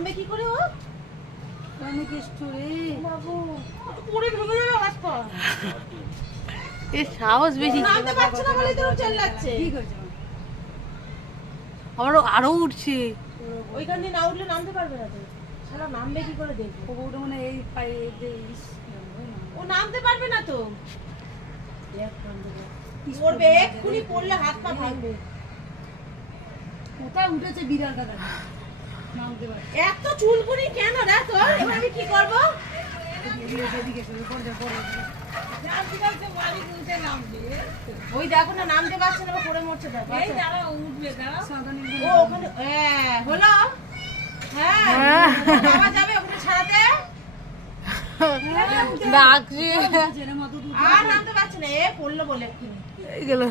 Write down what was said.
নামবে কি করে ও? অনেক কষ্ট রে বাবু পড়ে ভেঙে যাবে হাত পা। এ সাহস বেশি। নামতে পারছে না বলেই তো চেল্লাচ্ছে। ঠিক হয়েছে আমারও আরো উঠছে। ওইখান দিয়ে না উঠলে নামতে পারবে না তো। শালা নামবে কি করে দেখবো? ওটা মানে এই পায়ে ও নামতে পারবে না তো। পড়বে এক্ষুনি পড়লে হাত পা ভাঙবে। কোথায় উঠেছে বিড়াল দাদা নামতে পারে এত চুলকুনি কেন রে তোর? এবার আমি কি করব? ওই দেখো না নামতে পারছে না, পড়ে মরছে দেখো। ও ওখানে হলো। হ্যাঁ বাবা যাবে ওখানে ছাড়াতে। ডাকছি। আর নামতে পারছে না, এ পড়লো বলে এক্ষুনি। গেল।